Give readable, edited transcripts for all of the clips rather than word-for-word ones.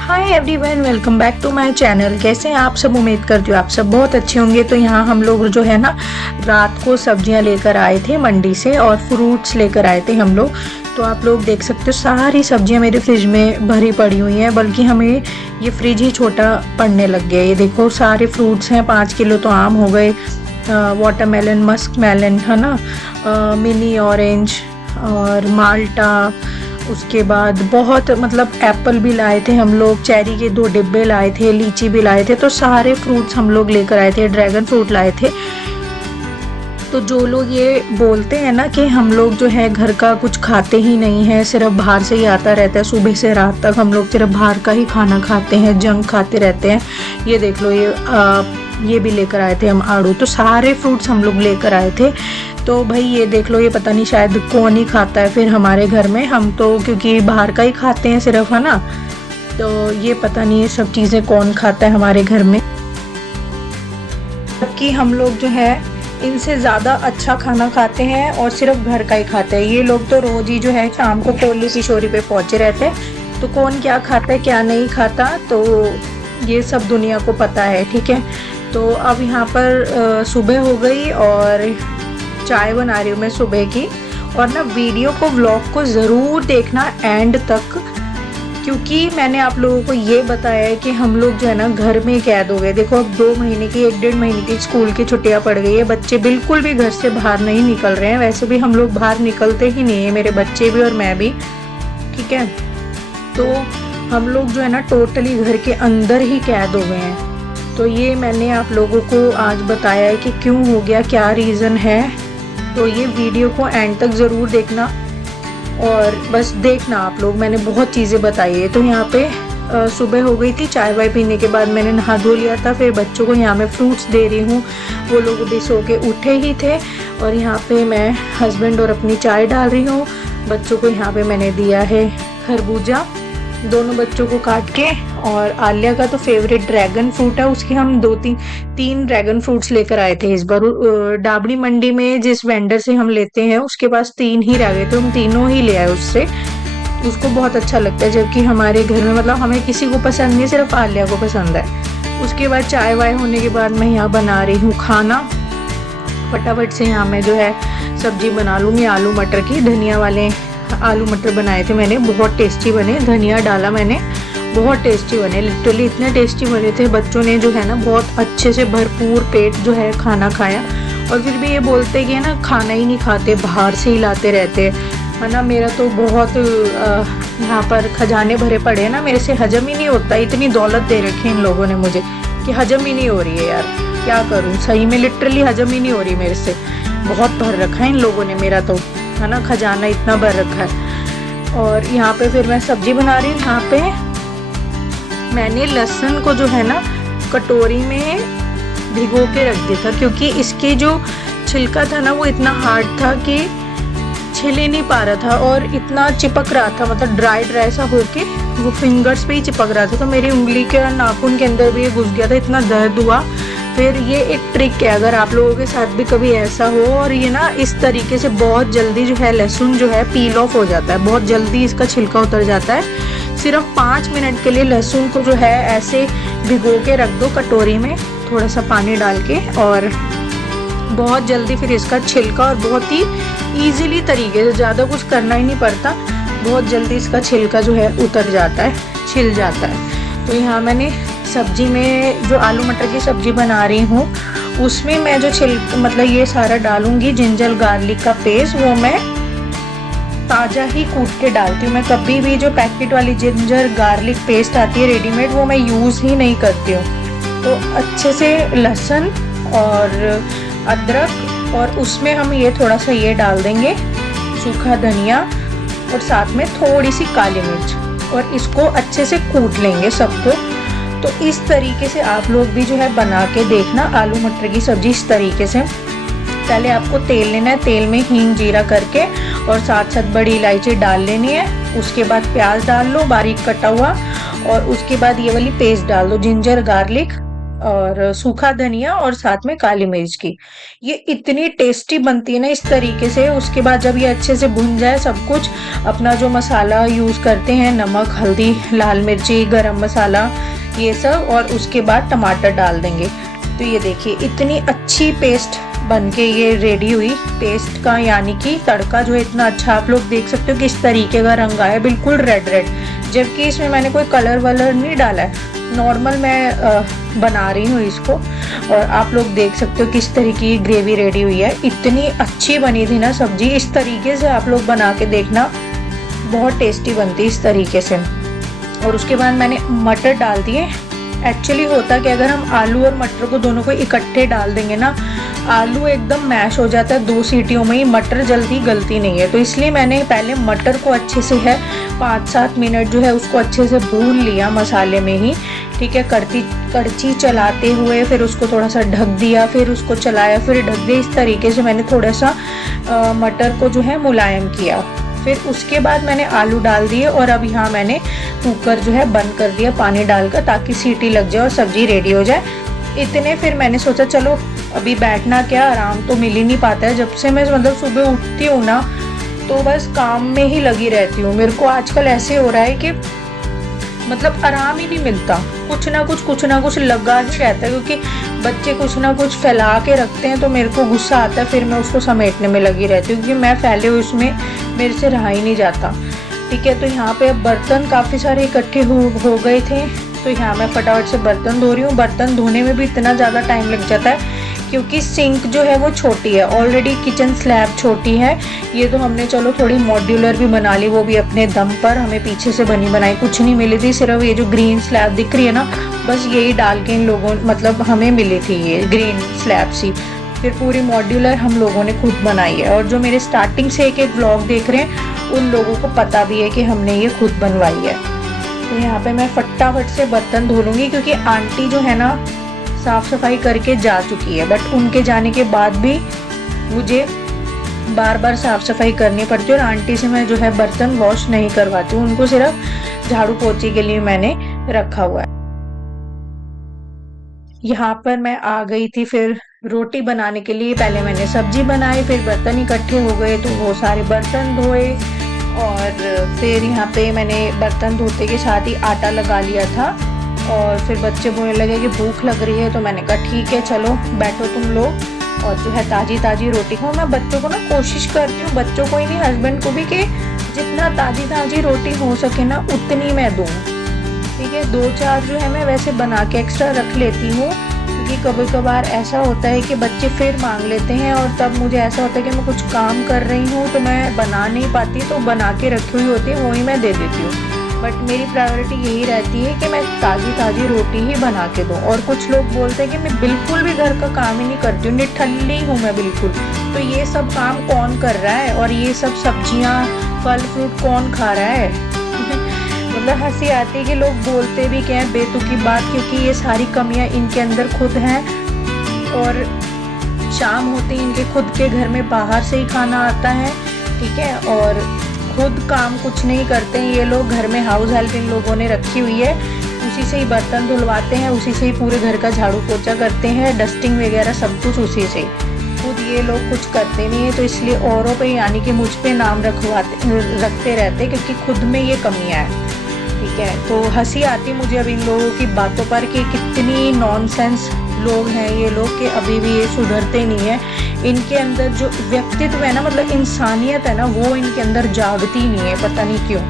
Hi everyone, welcome back to my channel. कैसे हैं आप सब? उम्मीद करती हूँ आप सब बहुत अच्छे होंगे। तो यहाँ हम लोग जो है ना, रात को सब्जियाँ लेकर आए थे मंडी से और फ्रूट्स लेकर आए थे हम लोग। तो आप लोग देख सकते हो सारी सब्जियाँ मेरे फ्रिज में भरी पड़ी हुई हैं, बल्कि हमें ये फ्रिज ही छोटा पड़ने लग गया। ये देखो सारे फ्रूट्स हैं, 5 किलो तो आम हो गए, वाटरमेलन, मस्क मेलन है ना, मिनी ऑरेंज और माल्टा। उसके बाद बहुत मतलब एप्पल भी लाए थे हम लोग, चेरी के 2 डिब्बे लाए थे, लीची भी लाए थे। तो सारे फ्रूट्स हम लोग लेकर आए थे, ड्रैगन फ्रूट लाए थे। तो जो लोग ये बोलते हैं ना कि हम लोग जो है घर का कुछ खाते ही नहीं है, सिर्फ बाहर से ही आता रहता है, सुबह से रात तक हम लोग सिर्फ बाहर का ही खाना खाते हैं, जंक खाते रहते हैं। ये देख लो, ये भी लेकर आए थे हम आड़ू। तो सारे फ्रूट्स हम लोग लेकर आए थे। तो भाई ये देख लो, ये पता नहीं शायद कौन ही खाता है फिर हमारे घर में। हम तो क्योंकि बाहर का ही खाते हैं सिर्फ, है ना, तो ये पता नहीं ये सब चीज़ें कौन खाता है हमारे घर में। जबकि हम लोग जो है इनसे ज़्यादा अच्छा खाना खाते हैं और सिर्फ घर का ही खाते हैं। ये लोग तो रोज़ ही जो है शाम को कोल्ली किशोरी पे पहुँचे रहते हैं। तो कौन क्या खाता है क्या नहीं खाता, तो ये सब दुनिया को पता है, ठीक है। तो अब यहाँ पर सुबह हो गई और चाय बना रही हूँ मैं सुबह की। और ना वीडियो को, व्लॉग को ज़रूर देखना एंड तक, क्योंकि मैंने आप लोगों को ये बताया है कि हम लोग जो है ना घर में कैद हो गए। देखो अब 2 महीने की, 1-1.5 महीने की स्कूल की छुट्टियां पड़ गई है। बच्चे बिल्कुल भी घर से बाहर नहीं निकल रहे हैं। वैसे भी हम लोग बाहर निकलते ही नहीं है, मेरे बच्चे भी और मैं भी, ठीक है। तो हम लोग जो है ना टोटली घर के अंदर ही कैद हो गए हैं। तो ये मैंने आप लोगों को आज बताया है कि क्यों हो गया, क्या रीज़न है। तो ये वीडियो को एंड तक ज़रूर देखना और बस देखना आप लोग, मैंने बहुत चीज़ें बताई है। तो यहाँ पे सुबह हो गई थी, चाय वाय पीने के बाद मैंने नहा धो लिया था। फिर बच्चों को यहाँ मैं फ्रूट्स दे रही हूँ, वो लोग भी सो के उठे ही थे। और यहाँ पे मैं हस्बैंड और अपनी चाय डाल रही हूँ। बच्चों को यहाँ पे मैंने दिया है खरबूजा, दोनों बच्चों को काट के। और आलिया का तो फेवरेट ड्रैगन फ्रूट है, उसके हम 2-3 ड्रैगन फ्रूट्स लेकर आए थे इस बार। डाबड़ी मंडी में जिस वेंडर से हम लेते हैं उसके पास 3 ही रह गए थे, हम तीनों ही ले आए उससे। उसको बहुत अच्छा लगता है, जबकि हमारे घर में मतलब हमें किसी को पसंद नहीं, सिर्फ आलिया को पसंद है। उसके बाद चाय वाय होने के बाद मैं यहाँ बना रही हूँ खाना। फटाफट से यहाँ मैं जो है सब्जी बना लूँगी आलू मटर की। धनिया वाले आलू मटर बनाए थे मैंने, बहुत टेस्टी बने, धनिया डाला मैंने, बहुत टेस्टी बने, लिटरली इतने टेस्टी बने थे। बच्चों ने जो है ना बहुत अच्छे से भरपूर पेट जो है खाना खाया। और फिर भी ये बोलते कि ना खाना ही नहीं खाते, बाहर से ही लाते रहते, है ना। मेरा तो बहुत यहाँ पर खजाने भरे पड़े हैं ना, मेरे से हजम ही नहीं होता। इतनी दौलत दे रखी है इन लोगों ने मुझे कि हजम ही नहीं हो रही है यार, क्या करूँ, सही में लिटरली हजम ही नहीं हो रही मेरे से। बहुत भर रखा है इन लोगों ने मेरा तो, है ना, खजाना इतना भर रखा है। और यहाँ पे फिर मैं सब्जी बना रही हूँ। यहाँ पे मैंने लहसुन को जो है ना कटोरी में भिगो के रख दिया था, क्योंकि इसके जो छिलका था ना वो इतना हार्ड था कि छिल ही नहीं पा रहा था और इतना चिपक रहा था, मतलब ड्राई सा होके वो फिंगर्स पे ही चिपक रहा था। तो मेरी उंगली के और नाखून के अंदर भी ये घुस गया था, इतना दर्द हुआ। फिर ये एक ट्रिक है, अगर आप लोगों के साथ भी कभी ऐसा हो, और ये ना इस तरीके से बहुत जल्दी जो है लहसुन जो है पील ऑफ हो जाता है, बहुत जल्दी इसका छिलका उतर जाता है। सिर्फ 5 मिनट के लिए लहसुन को जो है ऐसे भिगो के रख दो कटोरी में, थोड़ा सा पानी डाल के, और बहुत जल्दी फिर इसका छिलका, और बहुत ही ईजिली तरीके से, ज़्यादा कुछ करना ही नहीं पड़ता, बहुत जल्दी इसका छिलका जो है उतर जाता है, छिल जाता है। तो यहाँ मैंने सब्जी में जो आलू मटर की सब्जी बना रही हूँ उसमें मैं जो मतलब ये सारा डालूंगी, जिंजर गार्लिक का पेस्ट, वो मैं ताज़ा ही कूट के डालती हूँ। मैं कभी भी जो पैकेट वाली जिंजर गार्लिक पेस्ट आती है रेडीमेड, वो मैं यूज़ ही नहीं करती हूँ। तो अच्छे से लहसुन और अदरक, और उसमें हम ये थोड़ा सा ये डाल देंगे सूखा धनिया, और साथ में थोड़ी सी काली मिर्च, और इसको अच्छे से कूट लेंगे सबको। तो इस तरीके से आप लोग भी जो है बना के देखना आलू मटर की सब्जी इस तरीके से। पहले आपको तेल लेना है, तेल में हींग जीरा करके और साथ साथ बड़ी इलायची डाल लेनी है। उसके बाद प्याज डाल लो बारीक कटा हुआ, और उसके बाद ये वाली पेस्ट डाल दो जिंजर गार्लिक और सूखा धनिया और साथ में काली मिर्च की। ये इतनी टेस्टी बनती है ना इस तरीके से। उसके बाद जब ये अच्छे से भुन जाए सब कुछ, अपना जो मसाला यूज़ करते हैं, नमक, हल्दी, लाल मिर्ची, गरम मसाला, ये सब, और उसके बाद टमाटर डाल देंगे। तो ये देखिए इतनी अच्छी पेस्ट बन के ये रेडी हुई। पेस्ट का यानी कि तड़का जो है इतना अच्छा, आप लोग देख सकते हो कि इस तरीके का रंग आया, बिल्कुल रेड रेड, जबकि इसमें मैंने कोई कलर वलर नहीं डाला है, नॉर्मल मैं बना रही हूँ इसको। और आप लोग देख सकते हो किस तरीके की ग्रेवी रेडी हुई है। इतनी अच्छी बनी थी ना सब्जी, इस तरीके से आप लोग बना के देखना, बहुत टेस्टी बनती है इस तरीके से। और उसके बाद मैंने मटर डाल दिए। एक्चुअली होता कि अगर हम आलू और मटर को दोनों को इकट्ठे डाल देंगे ना, आलू एकदम मैश हो जाता है 2 सीटियों में ही, मटर जल्दी गलती नहीं है। तो इसलिए मैंने पहले मटर को अच्छे से है 5-7 मिनट जो है उसको अच्छे से भून लिया मसाले में ही, ठीक है, कड़छी चलाते हुए, फिर उसको थोड़ा सा ढक दिया, फिर उसको चलाया, फिर ढक दिया। इस तरीके से मैंने थोड़ा सा मटर को जो है मुलायम किया। फिर उसके बाद मैंने आलू डाल दिए और अब यहाँ मैंने कुकर जो है बंद कर दिया पानी डालकर, ताकि सीटी लग जाए और सब्जी रेडी हो जाए। इतने फिर मैंने सोचा चलो अभी बैठना क्या, आराम तो मिल ही नहीं पाता है। जब से मैं मतलब सुबह उठती हूँ ना तो बस काम में ही लगी रहती हूँ। मेरे को आजकल ऐसे हो रहा है कि मतलब आराम ही नहीं मिलता, कुछ ना कुछ लगा ही रहता है, क्योंकि बच्चे कुछ ना कुछ फैला के रखते हैं तो मेरे को गुस्सा आता है, फिर मैं उसको समेटने में लगी रहती हूँ, क्योंकि मैं फैले हुए उसमें मेरे से रहा ही नहीं जाता। ठीक है, तो यहाँ पे अब बर्तन काफ़ी सारे इकट्ठे हो गए थे, तो यहाँ मैं फटाफट से बर्तन धो रही हूँ। बर्तन धोने में भी इतना ज़्यादा टाइम लग जाता है क्योंकि सिंक जो है वो छोटी है, ऑलरेडी किचन स्लैब छोटी है। ये तो हमने चलो थोड़ी मॉड्यूलर भी बना ली, वो भी अपने दम पर, हमें पीछे से बनी बनाई कुछ नहीं मिली थी, सिर्फ ये जो ग्रीन स्लैब दिख रही है ना, बस यही डाल के इन लोगों मतलब हमें मिली थी ये ग्रीन स्लैब सी। फिर पूरी मॉड्यूलर हम लोगों ने खुद बनाई है, और जो मेरे स्टार्टिंग से एक व्लॉग देख रहे हैं उन लोगों को पता भी है कि हमने ये खुद बनवाई है। तो यहाँ पे मैं फटाफट से बर्तन धो लूँगी, क्योंकि आंटी जो है ना साफ़ सफाई करके जा चुकी है, बट उनके जाने के बाद भी मुझे बार बार साफ़ सफाई करनी पड़ती है, और आंटी से मैं जो है बर्तन वॉश नहीं करवाती हूँ, उनको सिर्फ झाड़ू पोछी के लिए मैंने रखा हुआ है। यहाँ पर मैं आ गई थी फिर रोटी बनाने के लिए। पहले मैंने सब्जी बनाई, फिर बर्तन इकट्ठे हो गए तो वो सारे बर्तन धोए, और फिर यहाँ पे मैंने बर्तन धोते के साथ ही आटा लगा लिया था। और फिर बच्चे बोलने लगे कि भूख लग रही है, तो मैंने कहा ठीक है चलो बैठो तुम लोग और जो है ताज़ी ताज़ी रोटी खाओ। मैं बच्चों को ना कोशिश करती हूँ, बच्चों को ही नहीं हस्बैंड को भी, कि जितना ताज़ी ताज़ी रोटी हो सके ना उतनी मैं दूँ। ठीक है, 2-4 जो है मैं वैसे बना के एक्स्ट्रा रख लेती हूँ, क्योंकि कभी कभार ऐसा होता है कि बच्चे फिर मांग लेते हैं, और तब मुझे ऐसा होता है कि मैं कुछ काम कर रही हूँ तो मैं बना नहीं पाती, तो बना के रखी हुई होती है वही मैं दे देती हूँ। बट मेरी प्रायोरिटी यही रहती है कि मैं ताज़ी ताज़ी रोटी ही बना के दूँ। और कुछ लोग बोलते हैं कि मैं बिल्कुल भी घर का काम ही नहीं करती हूँ, निठल्ली हूँ मैं बिल्कुल, तो ये सब काम कौन कर रहा है, और ये सब सब्जियाँ फल फ्रूट कौन खा रहा है। मतलब हंसी आती है कि लोग बोलते भी क्या है बेतुकी बात, क्योंकि ये सारी कमियां इनके अंदर खुद हैं, और शाम होते ही इनके खुद के घर में बाहर से ही खाना आता है। ठीक है, और खुद काम कुछ नहीं करते हैं ये लोग, घर में हाउस हेल्प इन लोगों ने रखी हुई है, उसी से ही बर्तन धुलवाते हैं, उसी से ही पूरे घर का झाड़ू पोछा करते हैं, डस्टिंग वगैरह सब कुछ उसी से। खुद ये लोग कुछ करते नहीं है, तो इसलिए औरों पे यानी कि मुझ पे नाम रखते रहते, क्योंकि खुद में ये कमियां हैं। ठीक है, तो हंसी आती मुझे अब इन लोगों की बातों पर कि कितनी नॉनसेंस लोग हैं ये लोग, कि अभी भी ये सुधरते नहीं है। इनके अंदर जो व्यक्तित्व है ना, मतलब इंसानियत है ना, वो इनके अंदर जागती नहीं है, पता नहीं क्यों।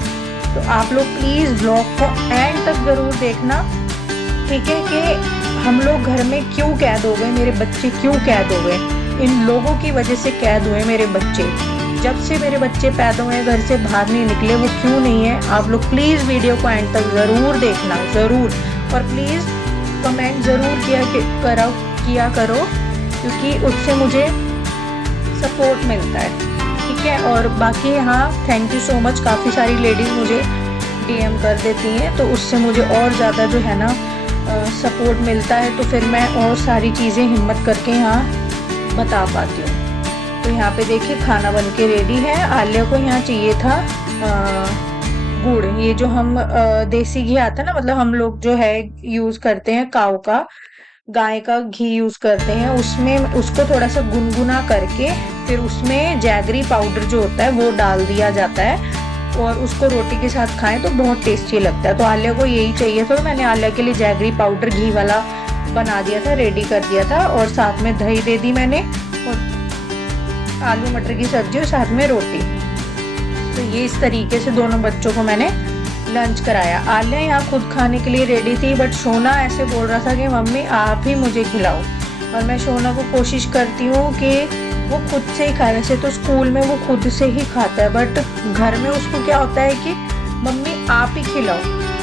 तो आप लोग प्लीज़ ब्लॉग को एंड तक ज़रूर देखना, ठीक है, कि हम लोग घर में क्यों कैद हो गए, मेरे बच्चे क्यों कैद हो गए, इन लोगों की वजह से कैद हुए मेरे बच्चे। जब से मेरे बच्चे पैदा हुए घर से बाहर नहीं निकले, वो क्यों नहीं है। आप लोग प्लीज़ वीडियो को एंड तक ज़रूर देखना, ज़रूर, और प्लीज़ कमेंट ज़रूर किया करो, क्योंकि उससे मुझे सपोर्ट मिलता है। ठीक है, और बाकी यहाँ थैंक यू सो मच, काफ़ी सारी लेडीज़ मुझे DM कर देती हैं, तो उससे मुझे और ज़्यादा जो है ना सपोर्ट मिलता है, तो फिर मैं और सारी चीज़ें हिम्मत करके यहाँ बता पाती हूँ। तो यहाँ पे देखिए खाना बन के रेडी है। आलिया को यहाँ चाहिए था गुड़, ये जो हम देसी घी आता है ना, मतलब हम लोग जो है यूज़ करते हैं काऊ का, गाय का घी यूज करते हैं, उसमें उसको थोड़ा सा गुनगुना करके फिर उसमें जैगरी पाउडर जो होता है वो डाल दिया जाता है और उसको रोटी के साथ खाएं तो बहुत टेस्टी लगता है। तो आलिया को यही चाहिए था, तो मैंने आलिया के लिए जैगरी पाउडर घी वाला बना दिया था, रेडी कर दिया था और साथ में दही दे दी मैंने और आलू मटर की सब्जी और साथ में रोटी। तो ये इस तरीके से दोनों बच्चों को मैंने लंच कराया। आलिया यहाँ खुद खाने के लिए रेडी थी, बट सोना ऐसे बोल रहा था कि मम्मी आप ही मुझे खिलाओ, और मैं सोना को कोशिश करती हूँ कि वो खुद से ही खाए। वैसे तो स्कूल में वो खुद से ही खाता है, बट घर में उसको क्या होता है कि मम्मी आप ही खिलाओ,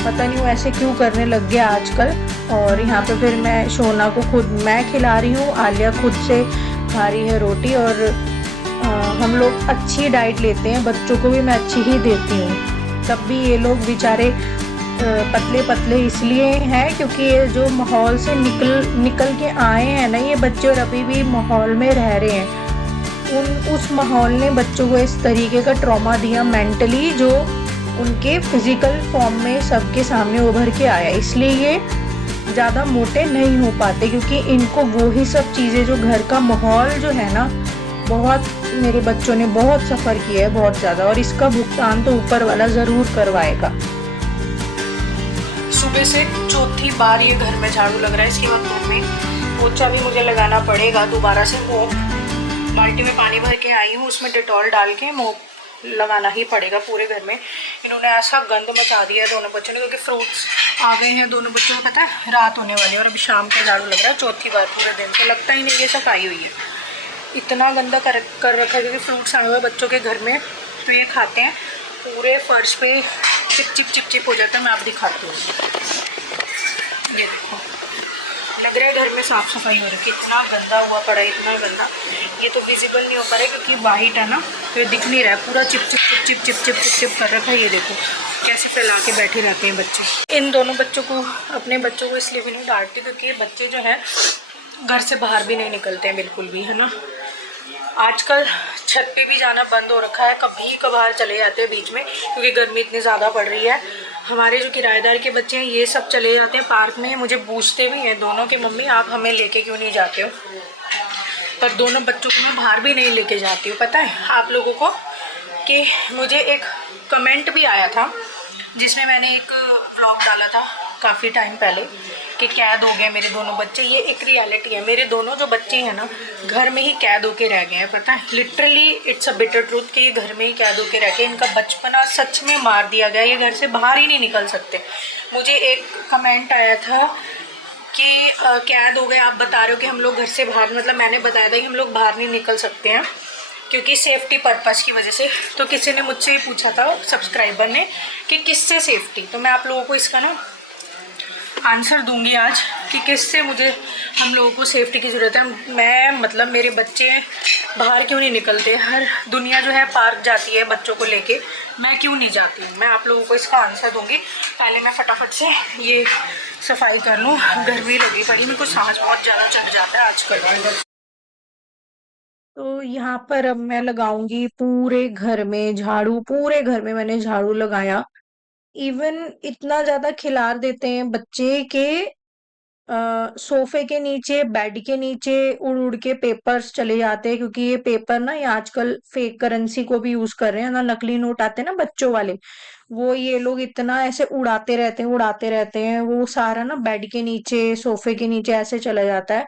पता नहीं वो ऐसे क्यों करने लग गया आजकल। और यहाँ पे फिर मैं सोना को खुद मैं खिला रही हूँ, आलिया खुद से खा रही है रोटी। और हम लोग अच्छी डाइट लेते हैं, बच्चों को भी मैं अच्छी ही देती हूँ। तब भी ये लोग बेचारे पतले पतले इसलिए हैं क्योंकि ये जो माहौल से निकल के आए हैं ना ये बच्चे, और अभी भी माहौल में रह रहे हैं। उस माहौल ने बच्चों को इस तरीके का ट्रॉमा दिया मेंटली, जो उनके फिजिकल फॉर्म में सबके सामने उभर के आया। इसलिए ये ज़्यादा मोटे नहीं हो पाते, क्योंकि इनको वो ही सब चीज़ें जो घर का माहौल जो है ना, बहुत मेरे बच्चों ने बहुत सफ़र किया है, बहुत ज़्यादा, और इसका भुगतान तो ऊपर वाला ज़रूर करवाएगा। सुबह से चौथी बार ये घर में झाड़ू लग रहा है, इसके बाद में पोछा भी मुझे लगाना पड़ेगा दोबारा से। मोप बाल्टी में पानी भर के आई हूँ, उसमें डेटॉल डाल के मोप लगाना ही पड़ेगा पूरे घर में। इन्होंने ऐसा गंद मचा दिया है दोनों बच्चों ने, क्योंकि फ्रूट्स आ गए हैं दोनों बच्चों को, पता है रात होने वाली है और अभी शाम को झाड़ू लग रहा है चौथी बार पूरे दिन। तो लगता ही नहीं ये सफाई हुई है, इतना गंदा कर रखा है, क्योंकि फ्रूट्स आए हुए बच्चों के घर में तो ये खाते हैं, पूरे फर्श पे चिप चिप हो जाता है। मैं आप दिखाती हूँ, ये देखो लग रहा है घर में साफ़ सफाई हो रही है, इतना गंदा हुआ पड़ा है, इतना गंदा। ये तो विजिबल नहीं हो पा रहा है क्योंकि वाइट है ना, तो ये दिख नहीं रहा है, पूरा चिप कर रखा है। ये देखो कैसे फैला के बैठे रहते हैं बच्चे। इन दोनों बच्चों को, अपने बच्चों को इसलिए भी नहीं डांटती क्योंकि ये बच्चे जो है घर से बाहर भी नहीं निकलते हैं बिल्कुल भी, है ना। आजकल छत पे भी जाना बंद हो रखा है, कभी कभार चले जाते हैं बीच में क्योंकि गर्मी इतनी ज़्यादा पड़ रही है। हमारे जो किराएदार के बच्चे हैं ये सब चले जाते हैं पार्क में, मुझे पूछते भी हैं दोनों कि मम्मी आप हमें लेके क्यों नहीं जाते हो, पर दोनों बच्चों को मैं बाहर भी नहीं लेके जाती हूँ। पता है आप लोगों को कि मुझे एक कमेंट भी आया था जिसमें मैंने एक व्लॉग डाला था काफ़ी टाइम पहले कि कैद हो गए मेरे दोनों बच्चे। ये एक रियलिटी है, मेरे दोनों जो बच्चे हैं ना घर में ही कैद होके रह गए हैं। पता है literally it's a bitter truth कि ये घर में ही कैद होके रह गए, इनका बचपना सच में मार दिया गया, ये घर से बाहर ही नहीं निकल सकते। मुझे एक कमेंट आया था कि कैद हो गए, आप बता रहे हो कि हम लोग घर से बाहर, मतलब मैंने बताया था कि हम लोग बाहर नहीं निकल सकते हैं क्योंकि सेफ्टी पर्पस की वजह से। तो किसी ने मुझसे ही पूछा था सब्सक्राइबर ने कि किससे सेफ्टी, तो मैं आप लोगों को इसका ना आंसर दूंगी आज कि किससे मुझे हम लोगों को सेफ्टी की ज़रूरत है। मैं मतलब मेरे बच्चे बाहर क्यों नहीं निकलते, हर दुनिया जो है पार्क जाती है बच्चों को लेके, मैं क्यों नहीं जाती हूँ, मैं आप लोगों को इसका आंसर दूंगी। पहले मैं फटाफट से ये सफाई कर लूँ, गर्मी लगी पड़ी, मेरे को सांस बहुत ज़्यादा चढ़ जाता है आजकल। तो यहाँ पर अब मैं लगाऊंगी पूरे घर में झाड़ू, पूरे घर में मैंने झाड़ू लगाया। इवन इतना ज्यादा खिलार देते हैं बच्चे के सोफे के नीचे, बेड के नीचे उड़ उड़ के पेपर्स चले जाते हैं, क्योंकि ये पेपर ना ये आजकल फेक करेंसी को भी यूज कर रहे हैं ना, नकली नोट आते हैं ना बच्चों वाले, वो ये लोग इतना ऐसे उड़ाते रहते हैं, वो सारा ना बेड के नीचे सोफे के नीचे ऐसे चला जाता है।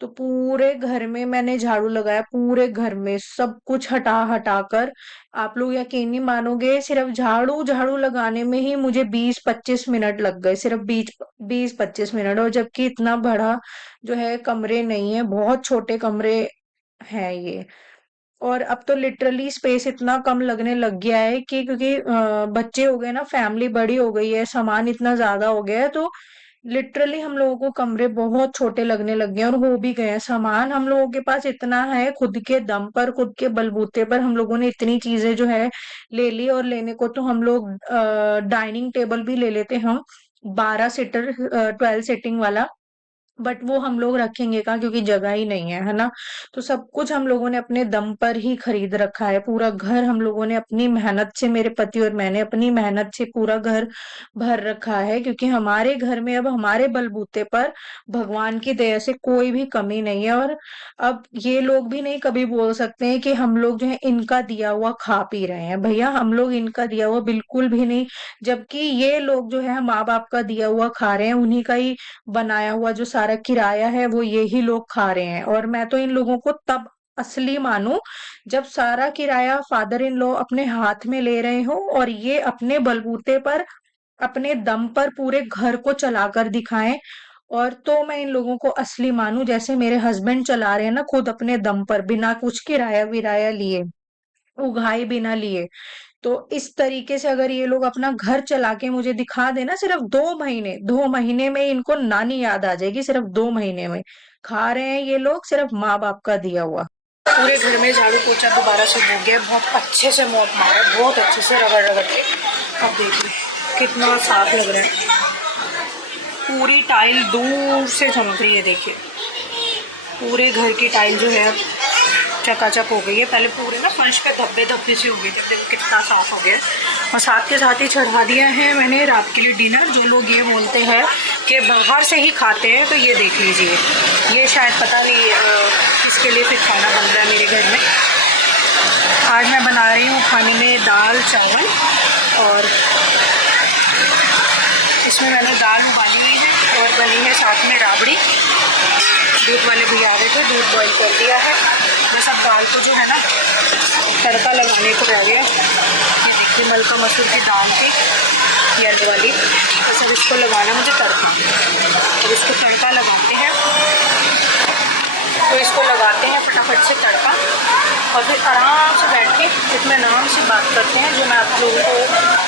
तो पूरे घर में मैंने झाड़ू लगाया, पूरे घर में सब कुछ हटा हटा कर। आप लोग यकीन नहीं मानोगे, सिर्फ झाड़ू झाड़ू लगाने में ही मुझे 20-25 मिनट लग गए, सिर्फ 20-25 मिनट। और जबकि इतना बड़ा जो है कमरे नहीं है, बहुत छोटे कमरे हैं ये। और अब तो लिटरली स्पेस इतना कम लगने लग गया है कि क्योंकि बच्चे हो गए ना, फैमिली बड़ी हो गई है, सामान इतना ज्यादा हो गया है, तो लिटरली हम लोगों को कमरे बहुत छोटे लगने लग गए हैं और हो भी गए हैं। सामान हम लोगों के पास इतना है, खुद के दम पर, खुद के बलबूते पर हम लोगों ने इतनी चीजें जो है ले ली। और लेने को तो हम लोग डाइनिंग टेबल भी ले लेते हम, 12 सीटर 12 सीटिंग वाला, बट वो हम लोग रखेंगे कहाँ, क्योंकि जगह ही नहीं है ना। तो सब कुछ हम लोगों ने अपने दम पर ही खरीद रखा है। पूरा घर हम लोगों ने अपनी मेहनत से, मेरे पति और मैंने अपनी मेहनत से पूरा घर भर रखा है, क्योंकि हमारे घर में अब हमारे बलबूते पर भगवान की दया से कोई भी कमी नहीं है। और अब ये लोग भी नहीं कभी बोल सकते हैं कि हम लोग जो है इनका दिया हुआ खा पी रहे हैं। भैया, हम लोग इनका दिया हुआ बिल्कुल भी नहीं, जबकि ये लोग जो है माँ बाप का दिया हुआ खा रहे हैं, उन्हीं का ही बनाया हुआ जो सारा किराया है वो यही लोग खा रहे हैं। और मैं तो इन लोगों को तब असली मानूं जब सारा किराया फादर इन लॉ अपने हाथ में ले रहे हो और ये अपने बलबूते पर, अपने दम पर पूरे घर को चलाकर दिखाएं। और तो मैं इन लोगों को असली मानूं, जैसे मेरे हस्बैंड चला रहे हैं ना खुद अपने दम पर, बिना कुछ किराया विराया लिए, उगाही बिना लिए। तो इस तरीके से अगर ये लोग अपना घर चला के मुझे दिखा देना, सिर्फ 2 महीने, 2 महीने में इनको नानी याद आ जाएगी, सिर्फ 2 महीने में खा रहे हैं ये लोग सिर्फ माँ बाप का दिया हुआ। पूरे घर में झाड़ू पोछा दोबारा से हो गया, बहुत अच्छे से मॉप मारा, बहुत अच्छे से रगड़ रगड़ के। अब देखिए कितना साफ लग रहा है, पूरी टाइल दूर से चमक रही है। देखिए पूरे घर की टाइल जो है चकाचक हो गई है। पहले पूरे ना फर्श पे धब्बे धब्बे से हो गई थी, देखो कितना साफ हो गया। और साथ के साथ ही चढ़ा दिया है मैंने रात के लिए डिनर। जो लोग ये बोलते हैं कि बाहर से ही खाते हैं, तो ये देख लीजिए, ये शायद पता नहीं किसके लिए फिर खाना बन रहा है मेरे घर में। आज मैं बना रही हूँ खाने में दाल चावल, और इसमें मैंने दाल उबाली हुई है और बनी है साथ में राबड़ी। दूध वाले भी आ रहे थे, दूध बॉईल कर दिया है। ये सब दाल को जो है ना तड़का लगाने को रह गया। ये देखिए मलका मसूर की दाल थी येलो वाली, बस अब इसको लगाना मुझे तड़का। अब इसको तड़का लगाते हैं, तो इसको लगाते हैं फटाफट से तड़का, और फिर आराम से बैठ के इत्मीनान से बात करते हैं। जो मैं आप लोगों को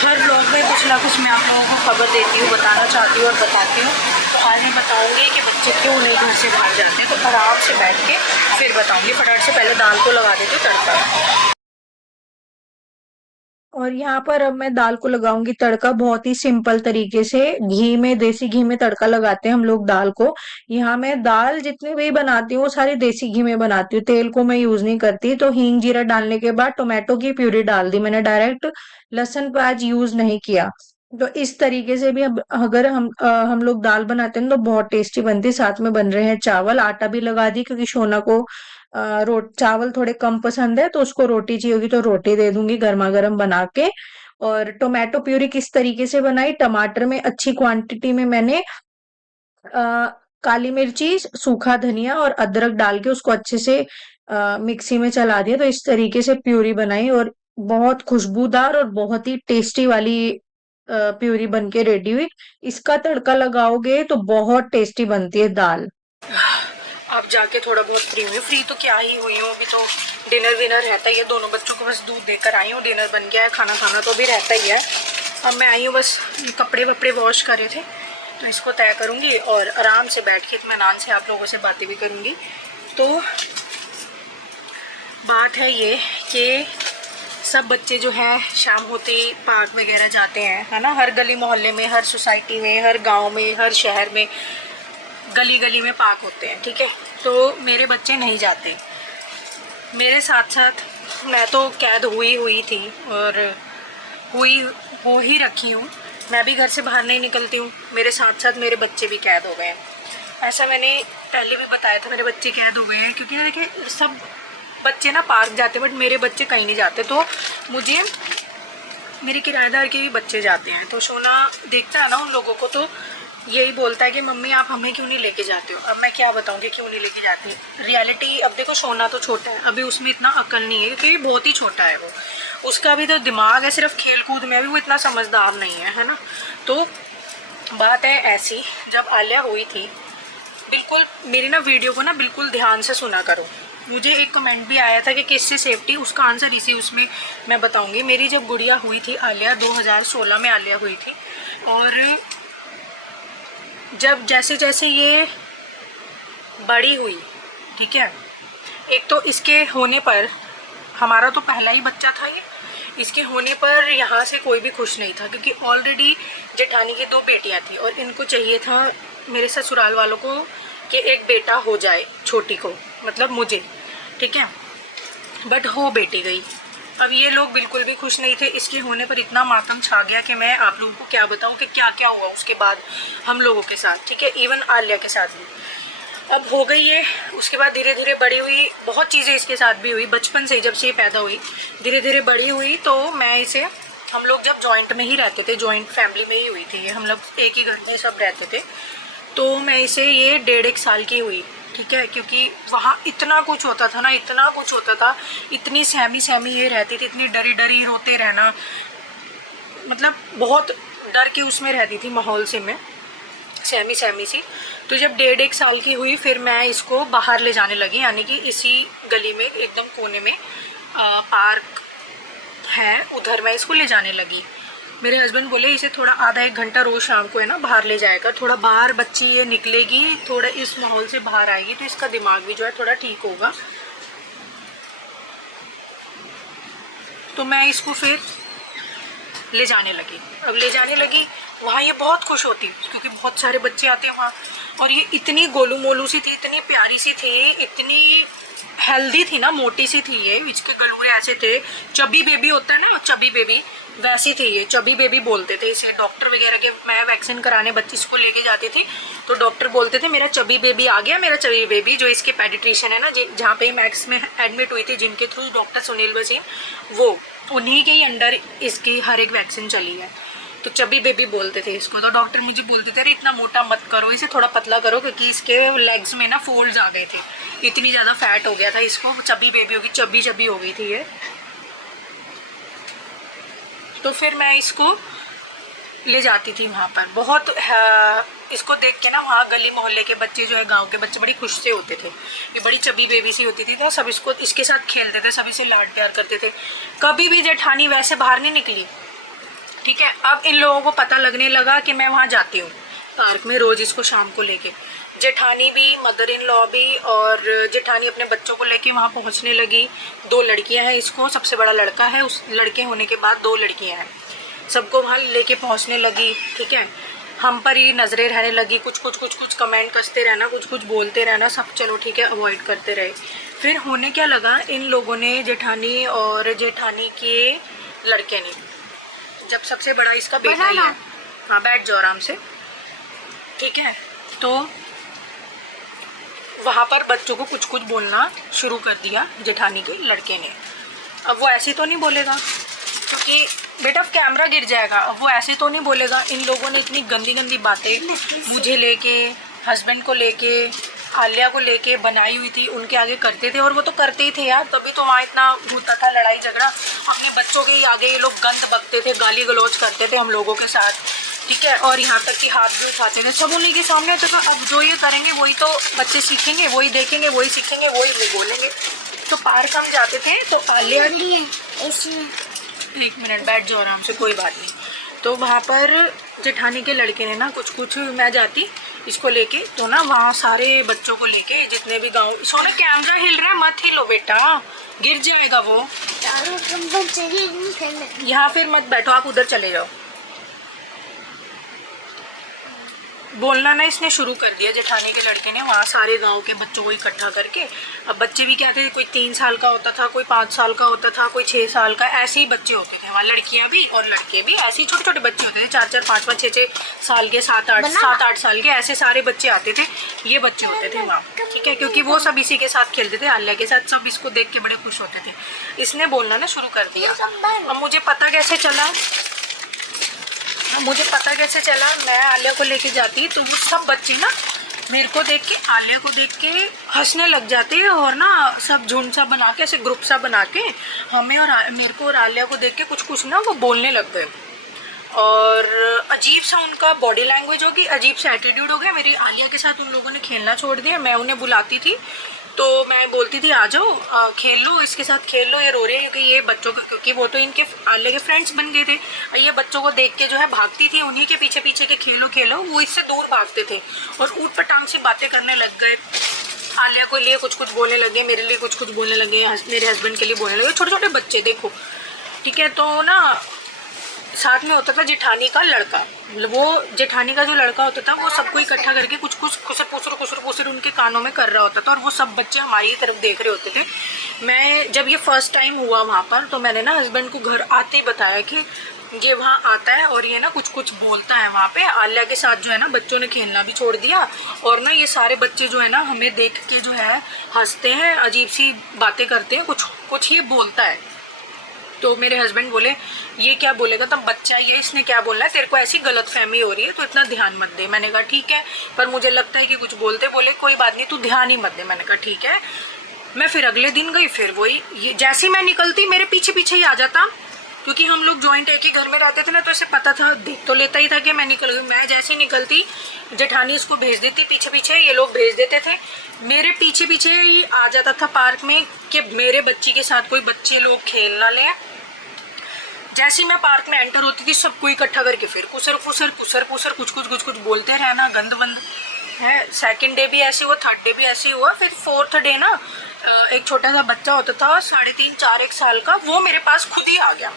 हर ब्लॉग में कुछ ना कुछ मैं आप लोगों को खबर देती हूँ, बताना चाहती हूँ और बताती हूँ। तो आज मैं बताऊँगी कि बच्चे क्यों नहीं घर से बाहर जाते हैं, तो आराम से बैठ के फिर बताऊँगी। फटाफट से पहले दाल को लगा देती हूँ तड़का। और यहाँ पर अब मैं दाल को लगाऊंगी तड़का, बहुत ही सिंपल तरीके से घी में, देसी घी में तड़का लगाते हैं हम लोग दाल को। यहाँ मैं दाल जितनी भी बनाती हूँ वो सारी देसी घी में बनाती हूँ, तेल को मैं यूज नहीं करती। तो हींग जीरा डालने के बाद टोमेटो की प्यूरी डाल दी मैंने डायरेक्ट, लहसुन प्याज यूज नहीं किया। तो इस तरीके से भी अब अगर हम लोग दाल बनाते हैं तो बहुत टेस्टी बनती है। साथ में बन रहे हैं चावल, आटा भी लगा दी क्योंकि शोना को चावल थोड़े कम पसंद है, तो उसको रोटी चाहिए होगी तो रोटी दे दूंगी गर्मा गर्म बना के। और टोमेटो प्यूरी किस तरीके से बनाई, टमाटर में अच्छी क्वांटिटी में मैंने काली मिर्ची, सूखा धनिया और अदरक डाल के उसको अच्छे से मिक्सी में चला दिया। तो इस तरीके से प्यूरी बनाई और बहुत खुशबूदार और बहुत ही टेस्टी वाली प्यूरी बन के रेडी हुई। इसका तड़का लगाओगे तो बहुत टेस्टी बनती है दाल। अब जाके थोड़ा बहुत फ्री हुई, फ्री तो क्या ही हुई हूँ, अभी तो डिनर विनर रहता ही है। दोनों बच्चों को बस दूध देकर आई हूँ, डिनर बन गया है, खाना खाना तो भी रहता ही है। अब मैं आई हूँ, बस कपड़े वपड़े वॉश करे थे तो इसको तय करूँगी और आराम से बैठ के इत्मीनान से आप लोगों से बातें भी करूँगी। तो बात है ये कि सब बच्चे जो है शाम होते ही पार्क वगैरह जाते हैं, है ना। हर गली मोहल्ले में, हर सोसाइटी में, हर गांव में, हर शहर में गली गली में पार्क होते हैं, ठीक है। तो मेरे बच्चे नहीं जाते, मेरे साथ साथ मैं तो कैद हुई थी और हो ही रखी हूँ। मैं भी घर से बाहर नहीं निकलती हूँ, मेरे साथ साथ मेरे बच्चे भी कैद हो गए हैं। ऐसा मैंने पहले भी बताया था, मेरे बच्चे कैद हो गए हैं क्योंकि देखिए सब बच्चे ना पार्क जाते बट मेरे बच्चे कहीं नहीं जाते। तो मुझे मेरे किराएदार के भी बच्चे जाते हैं, तो सोना देखता है ना उन लोगों को, तो यही बोलता है कि मम्मी आप हमें क्यों नहीं लेके जाते हो। अब मैं क्या बताऊँ कि क्यों नहीं लेके जाती। रियलिटी, अब देखो सोना तो छोटा है, अभी उसमें इतना अकल नहीं है क्योंकि बहुत ही छोटा है वो, उसका भी तो दिमाग है सिर्फ खेल कूद में, अभी वो इतना समझदार नहीं है ना। तो बात है ऐसी, जब आलिया हुई थी, बिल्कुल मेरी ना वीडियो को ना बिल्कुल ध्यान से सुना करो। मुझे एक कमेंट भी आया था कि किससे सेफ्टी, उसका आंसर इसी उसमें मैं बताऊंगी। मेरी जब गुड़िया हुई थी आलिया, 2016 में आलिया हुई थी, और जब जैसे जैसे ये बड़ी हुई, ठीक है, एक तो इसके होने पर, हमारा तो पहला ही बच्चा था ये, इसके होने पर यहाँ से कोई भी खुश नहीं था क्योंकि ऑलरेडी जेठानी की 2 बेटियाँ थी और इनको चाहिए था मेरे ससुराल वालों को कि एक बेटा हो जाए, छोटी को, मतलब मुझे, ठीक है, बट हो बेटी गई। अब ये लोग बिल्कुल भी खुश नहीं थे। इसके होने पर इतना मातम छा गया कि मैं आप लोगों को क्या बताऊं कि क्या क्या हुआ उसके बाद हम लोगों के साथ, ठीक है, इवन आलिया के साथ भी। अब हो गई ये, उसके बाद धीरे धीरे बड़ी हुई, बहुत चीज़ें इसके साथ भी हुई बचपन से, जब से ये पैदा हुई धीरे धीरे बड़ी हुई। तो मैं इसे, हम लोग जब जॉइंट में ही रहते थे, जॉइंट फैमिली में ही हुई थी ये, हम लोग एक ही घर में सब रहते थे, तो मैं इसे ये 1.5 साल की हुई, ठीक है, क्योंकि वहाँ इतना कुछ होता था ना, इतना कुछ होता था, इतनी सहमी सहमी ये रहती थी, इतनी डरी डरी रोते रहना, मतलब बहुत डर के उसमें रहती थी माहौल से मैं, सहमी सहमी सी। तो जब 1.5 साल की हुई फिर मैं इसको बाहर ले जाने लगी, यानी कि इसी गली में एकदम कोने में पार्क है, उधर मैं इसको ले जाने लगी। मेरे हस्बैंड बोले इसे थोड़ा आधा 1 घंटा रोज़ शाम को है ना बाहर ले जाएगा, थोड़ा बाहर बच्ची ये निकलेगी, थोड़ा इस माहौल से बाहर आएगी तो इसका दिमाग भी जो है थोड़ा ठीक होगा। तो मैं इसको फिर ले जाने लगी। अब ले जाने लगी, वहाँ ये बहुत खुश होती क्योंकि बहुत सारे बच्चे आते हैं वहाँ, और ये इतनी गोलू मोलू सी थी, इतनी प्यारी सी थी, इतनी हेल्दी थी ना, मोटी सी थी ये, इसके गलूरे ऐसे थे, चबी बेबी होता है ना, चबी बेबी वैसी थी ये, चबी बेबी बोलते थे इसे। डॉक्टर वगैरह के, मैं वैक्सीन कराने बच्ची को लेके जाती थी तो डॉक्टर बोलते थे मेरा चबी बेबी आ गया, मेरा चबी बेबी। जो इसके पेडिट्रिशियन है ना, जहाँ पे मैक्स में एडमिट हुई थी, जिनके थ्रू, डॉक्टर सुनील वसीम, वो उन्हीं के ही अंडर इसकी हर एक वैक्सीन चली है, तो चबी बेबी बोलते थे इसको। तो डॉक्टर मुझे बोलते थे अरे इतना मोटा मत करो, इसे थोड़ा पतला करो, क्योंकि इसके लेग्स में ना फोल्ड्स आ गए थे, इतनी ज़्यादा फैट हो गया था इसको, चबी बेबी होगी, चबी चबी हो गई थी ये। तो फिर मैं इसको ले जाती थी वहाँ पर, बहुत इसको देख के ना वहाँ गली मोहल्ले के बच्चे जो है, गांव के बच्चे बड़ी खुश से होते थे, ये बड़ी चबी बेबी सी होती थी, तो सब इसको, इसके साथ खेलते थे, सभी से लाड प्यार करते थे। कभी भी जेठानी वैसे बाहर नहीं निकली, ठीक है। अब इन लोगों को पता लगने लगा कि मैं वहाँ जाती हूँ पार्क में रोज़ इसको शाम को लेके, जेठानी भी, मदर इन लॉ भी, और जेठानी अपने बच्चों को लेके वहाँ पहुँचने लगी। 2 लड़कियाँ हैं इसको, सबसे बड़ा लड़का है, उस लड़के होने के बाद 2 लड़कियाँ हैं, सबको वहाँ लेके पहुँचने लगी, ठीक है। हम पर ही नज़रें रहने लगी, कुछ कमेंट कसते रहना, कुछ बोलते रहना, सब चलो ठीक है अवॉइड करते रहे। फिर होने क्या लगा, इन लोगों ने, जेठानी और जेठानी के लड़के ने, जब सबसे बड़ा इसका बेटा ही है, हाँ बैठ जाओ आराम से, ठीक है, तो वहाँ पर बच्चों को कुछ बोलना शुरू कर दिया जेठानी के लड़के ने। अब वो ऐसे तो नहीं बोलेगा क्योंकि बेटा कैमरा गिर जाएगा, अब वो ऐसे तो नहीं बोलेगा। इन लोगों ने इतनी गंदी गंदी बातें मुझे लेके, हस्बैंड को लेके, आलिया को लेके बनाई हुई थी, उनके आगे करते थे, और वो तो करते ही थे यार, तभी तो वहाँ इतना होता था लड़ाई झगड़ा। अपने बच्चों के आगे ये लोग गंद बकते थे, गाली गलौज करते थे हम लोगों के साथ, ठीक है, और यहाँ तक कि हाथ भी उठाते थे, सब उन्हीं के सामने होता था। अब जो ये करेंगे वही तो बच्चे सीखेंगे, वही देखेंगे, वही सीखेंगे, वही बोलेंगे। तो पार्क हम जाते थे तो आलिया, 1 मिनट बैठ जाओ आराम से, कोई बात नहीं। तो वहाँ पर जेठानी के लड़के ने ना कुछ मैं जाती इसको लेके, तो ना वहाँ सारे बच्चों को लेके, जितने भी गाँव, सोना कैमरा हिल रहा है, मत हिलो बेटा, गिर जाएगा वो, यहाँ फिर मत बैठो, आप उधर चले जाओ। बोलना ना इसने शुरू कर दिया जेठानी के लड़के ने, वहाँ सारे गांव के बच्चों को इकट्ठा करके। अब बच्चे भी क्या थे, कोई 3 साल का होता था, कोई 5 साल का होता था, कोई 6 साल का, ऐसे ही बच्चे होते थे वहाँ, लड़कियाँ भी और लड़के भी, ऐसे ही छोटे छोटे बच्चे होते थे, 4-4, 5-5, 6-6 साल के, 7-8 साल के, ऐसे सारे बच्चे आते थे, ये बच्चे होते थे वहाँ, ठीक है, क्योंकि वो सब इसी के साथ खेलते थे, आलिया के साथ, सब इसको देख के बड़े खुश होते थे। इसने बोलना ना शुरू कर दिया। अब मुझे पता कैसे चला, मैं आलिया को लेके जाती तो वो सब बच्चे ना मेरे को देख के, आलिया को देख के हंसने लग जाते हैं, और ना सब झुंड सा बना के, ऐसे ग्रुप सा बना के हमें और मेरे को और आलिया को देख के कुछ ना वो बोलने लग गए, और अजीब सा उनका बॉडी लैंग्वेज होगी, अजीब सा एटीट्यूड हो गया। मेरी आलिया के साथ उन लोगों ने खेलना छोड़ दिया, मैं उन्हें बुलाती थी तो मैं बोलती थी आ जाओ खेल लो, इसके साथ खेल लो, ये रो रहे हैं, क्योंकि ये बच्चों का, क्योंकि वो तो इनके आलिया के फ्रेंड्स बन गए थे, ये बच्चों को देख के जो है भागती थी, उन्हीं के पीछे पीछे के खेलो, वो इससे दूर भागते थे और ऊट पटांग से बातें करने लग गए। आलिया को लिए कुछ बोलने लगे, मेरे लिए कुछ बोलने लगे, मेरे हस्बैंड के लिए बोलने लगे, छोटे छोटे बच्चे देखो, ठीक है। तो ना साथ में होता था जेठानी का लड़का, मतलब वो जेठानी का जो लड़का होता था वो सबको इकट्ठा करके कुछ कुछ खुसर पुसर उनके कानों में कर रहा होता था और वो सब बच्चे हमारी तरफ देख रहे होते थे। मैं जब ये फर्स्ट टाइम हुआ वहाँ पर तो मैंने ना हस्बैंड को घर आते ही बताया कि ये वहाँ आता है और ये ना कुछ कुछ बोलता है वहाँ पे। आलिया के साथ जो है ना बच्चों ने खेलना भी छोड़ दिया और ना ये सारे बच्चे जो है ना हमें देख के जो है हंसते हैं, अजीब सी बातें करते हैं, कुछ कुछ ये बोलता है। तो मेरे हस्बैंड बोले ये क्या बोलेगा, तब बच्चा ही है, इसने क्या बोलना है, तेरे को ऐसी गलतफहमी हो रही है तो इतना ध्यान मत दे। मैंने कहा ठीक है, पर मुझे लगता है कि कुछ बोलते। बोले कोई बात नहीं, तू ध्यान ही मत दे। मैंने कहा ठीक है। मैं फिर अगले दिन गई, फिर वही जैसे मैं निकलती मेरे पीछे पीछे ही आ जाता, क्योंकि हम लोग जॉइंट एक ही घर में रहते थे ना, तो ऐसे पता था, देख तो लेता ही था कि मैं निकल गई। मैं जैसे ही निकलती जेठानी इसको भेज देती पीछे पीछे, ये लोग भेज देते थे, मेरे पीछे पीछे ही आ जाता था पार्क में कि मेरे बच्ची के साथ कोई बच्चे लोग खेल ना लें। जैसे ही मैं पार्क में एंटर होती थी सबको इकट्ठा करके फिर कुछ कुछ बोलते रहना, गंद वंद है। सेकंड डे भी ऐसे हुआ, थर्ड डे भी ऐसे हुआ। फिर फोर्थ डे ना एक छोटा सा बच्चा होता था 3.5-4 साल का, वो मेरे पास खुद ही आ गया,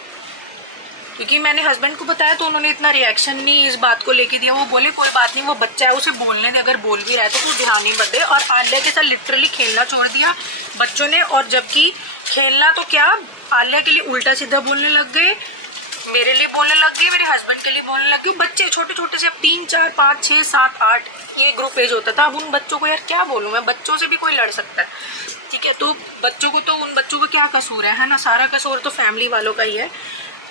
क्योंकि मैंने हस्बैंड को बताया तो उन्होंने इतना रिएक्शन नहीं इस बात को लेके दिया। वो बोले कोई बात नहीं, वो बच्चा है, उसे बोलने दे, अगर बोल भी रहा है तो कुछ ध्यान नहीं मत दे। और आलिया के साथ लिटरली खेलना छोड़ दिया बच्चों ने, और जबकि खेलना तो क्या, आलिया के लिए उल्टा सीधा बोलने लग गए, मेरे लिए बोलने लग गई, मेरे हस्बैंड के लिए बोलने लग गई। बच्चे छोटे छोटे से, अब 3, 4, 5, 6, 7, 8 ये ग्रुप एज होता था। अब उन बच्चों को यार क्या बोलूँ मैं, बच्चों से भी कोई लड़ सकता है, ठीक है, तो बच्चों को तो, उन बच्चों का क्या कसूर है ना, सारा कसूर तो फैमिली वालों का ही है।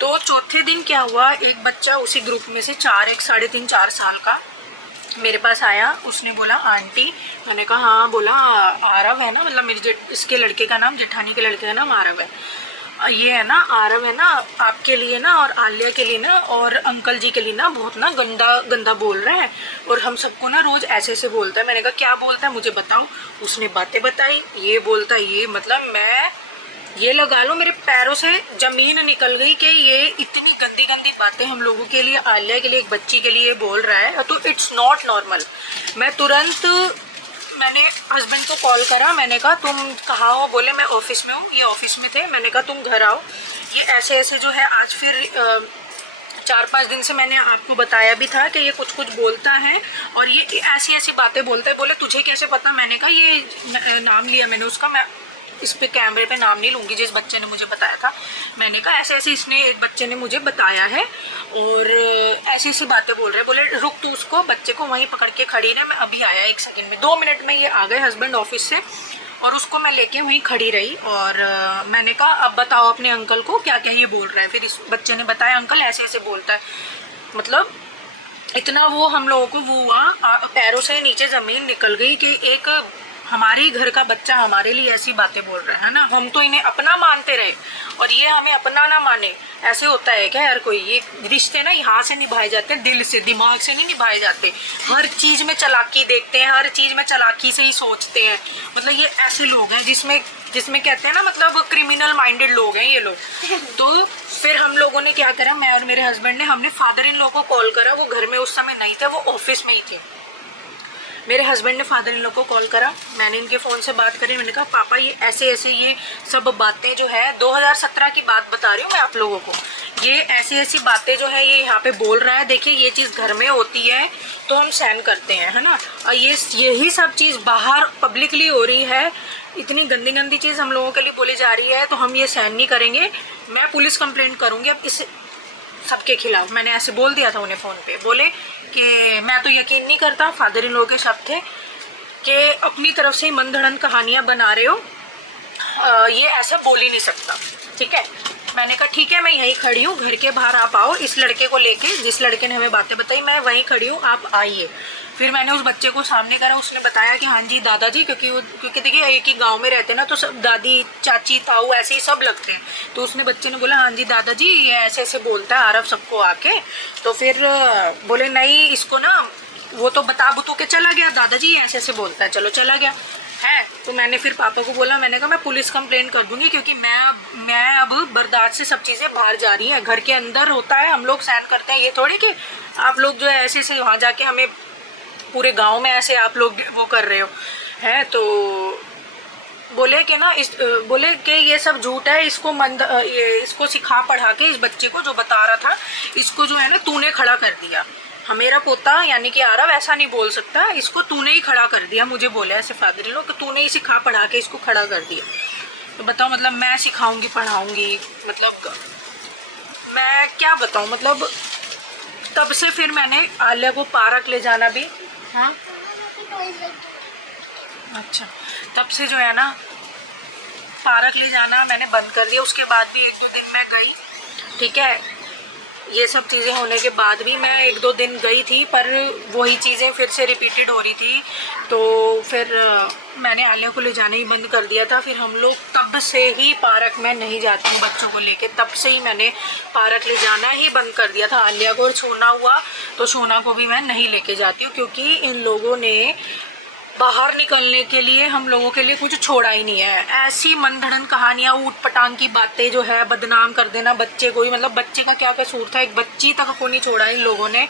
तो चौथे दिन क्या हुआ, एक बच्चा उसी ग्रुप में से 3.5-4 साल का मेरे पास आया। उसने बोला आंटी, मैंने कहा हाँ, बोला आरव है ना, मतलब मेरे इसके लड़के का नाम, जेठानी के लड़के का नाम आरव है, ये है ना आरव है ना, आपके लिए ना और आलिया के लिए ना और अंकल जी के लिए ना बहुत ना गंदा गंदा बोल रहे हैं और हम सबको ना रोज़ ऐसे ऐसे बोलता है। मैंने कहा क्या बोलता है मुझे बताओ। उसने बातें बताई, ये बोलता है, ये मतलब मैं ये लगा लो मेरे पैरों से ज़मीन निकल गई कि ये इतनी गंदी गंदी बातें हम लोगों के लिए, आलिया के लिए, एक बच्ची के लिए बोल रहा है, तो इट्स नॉट नॉर्मल। मैं तुरंत मैंने हस्बैंड को कॉल करा, मैंने कहा तुम कहाँ हो। बोले मैं ऑफिस में हूँ, ये ऑफिस में थे। मैंने कहा तुम घर आओ, ये ऐसे ऐसे जो है आज फिर 4-5 दिन से मैंने आपको बताया भी था कि ये कुछ कुछ बोलता है और ये ऐसी ऐसी बातें बोलता है। बोले तुझे कैसे पता। मैंने कहा ये नाम लिया मैंने उसका, मैं इस पे कैमरे पे नाम नहीं लूँगी जिस बच्चे ने मुझे बताया था। मैंने कहा ऐसे ऐसे इसने, एक बच्चे ने मुझे बताया है और ऐसी ऐसी बातें बोल रहे हैं। बोले रुक तू उसको, बच्चे को वहीं पकड़ के खड़ी रहे, मैं अभी आया 1 सेकंड में। 2 मिनट में ये आ गए हस्बैंड ऑफिस से और उसको मैं लेके वहीं खड़ी रही और मैंने कहा अब बताओ अपने अंकल को क्या क्या ये बोल रहा है। फिर इस बच्चे ने बताया अंकल ऐसे ऐसे बोलता है। मतलब इतना वो हम लोगों को वो हुआ, पैरों से नीचे ज़मीन निकल गई कि एक हमारे घर का बच्चा हमारे लिए ऐसी बातें बोल रहा है ना। हम तो इन्हें अपना मानते रहे और ये हमें अपना ना माने, ऐसे होता है क्या यार। कोई ये रिश्ते ना यहाँ से निभाए जाते हैं, दिल से, दिमाग से नहीं निभाए जाते। हर चीज़ में चालाकी देखते हैं, हर चीज़ में चालाकी से ही सोचते हैं। मतलब ये ऐसे लोग हैं जिसमें कहते हैं ना, मतलब क्रिमिनल माइंडेड लोग हैं ये लोग। तो फिर हम लोगों ने क्या करा, मैं और मेरे हस्बैंड ने, हमने फादर इन लॉ को कॉल करा। वो घर में उस समय नहीं थे, वो ऑफिस में ही थे। मेरे हस्बैंड ने फादर इन लॉ को कॉल करा, मैंने इनके फ़ोन से बात करी। मैंने कहा पापा ये ऐसे ऐसे ये सब बातें जो है 2017 की बात बता रही हूँ मैं आप लोगों को, ये ऐसी ऐसी बातें जो है ये यहाँ पे बोल रहा है। देखिए ये चीज़ घर में होती है तो हम सहन करते हैं, है ना, और यही सब चीज़ बाहर पब्लिकली हो रही है, इतनी गंदी गंदी चीज़ हम लोगों के लिए बोली जा रही है तो हम ये सहन नहीं करेंगे। मैं पुलिस कंप्लेंट करूँगी अब इस सबके खिलाफ। मैंने ऐसे बोल दिया था उन्हें फ़ोन पे। बोले कि मैं तो यकीन नहीं करता, फादर इन लॉ के शब्द थे कि अपनी तरफ से मन धड़न कहानियाँ बना रहे हो, ये ऐसा बोल ही नहीं सकता, ठीक है। मैंने कहा ठीक है मैं यहीं खड़ी हूँ, घर के बाहर आप आओ, इस लड़के को लेके, जिस लड़के ने हमें बातें बताई मैं वहीं खड़ी हूँ, आप आइए। फिर मैंने उस बच्चे को सामने करा, उसने बताया कि हाँ जी दादाजी, क्योंकि देखिए एक ही गांव में रहते ना तो सब दादी चाची ताऊ ऐसे ही सब लगते हैं। तो उसने बच्चे ने बोला हाँ जी दादाजी ये ऐसे ऐसे बोलता है आरव सबको आके। तो फिर बोले नहीं इसको ना, वो तो बता बुतू के चला गया, दादाजी ऐसे ऐसे बोलता है, चलो चला गया है। तो मैंने फिर पापा को बोला, मैंने कहा मैं पुलिस कंप्लेंट कर दूंगी, क्योंकि मैं अब बर्दाश्त से सब चीज़ें बाहर जा रही हैं। घर के अंदर होता है, हम लोग सहन करते हैं, ये थोड़ी कि आप लोग जो है ऐसे ऐसे वहाँ जाके हमें पूरे गांव में ऐसे आप लोग वो कर रहे हो, हैं। तो बोले कि ना बोले कि ये सब झूठ है, इसको सिखा पढ़ा के इस बच्चे को जो बता रहा था, इसको जो है ना तूने खड़ा कर दिया। हाँ, मेरा पोता यानी कि आरव ऐसा नहीं बोल सकता, इसको तूने ही खड़ा कर दिया। मुझे बोले ऐसे फादर इन लॉ कि तूने ही सिखा पढ़ा के इसको खड़ा कर दिया। तो बताओ, मतलब मैं सिखाऊंगी पढ़ाऊंगी, मतलब मैं क्या बताऊँ। मतलब तब से फिर मैंने आलिया को पार्क ले जाना भी, हाँ अच्छा, तब से जो है ना पार्क ले जाना मैंने बंद कर दिया। उसके बाद भी 1-2 दिन मैं गई, ठीक है, ये सब चीज़ें होने के बाद भी मैं 1-2 दिन गई थी, पर वही चीज़ें फिर से रिपीटेड हो रही थी। तो फिर मैंने आलिया को ले जाना ही बंद कर दिया था। फिर हम लोग तब से ही पार्क में नहीं जाती हूँ बच्चों को लेके, तब से ही मैंने पार्क ले जाना ही बंद कर दिया था। आलिया को और सोना हुआ तो सोना को भी मैं नहीं लेके जाती हूँ, क्योंकि इन लोगों ने बाहर निकलने के लिए हम लोगों के लिए कुछ छोड़ा ही नहीं है। ऐसी मनगढ़ंत कहानियाँ, ऊट पटांग की बातें जो है, बदनाम कर देना बच्चे को ही, मतलब बच्चे का क्या कसूर था, एक बच्ची तक को नहीं छोड़ा इन लोगों ने।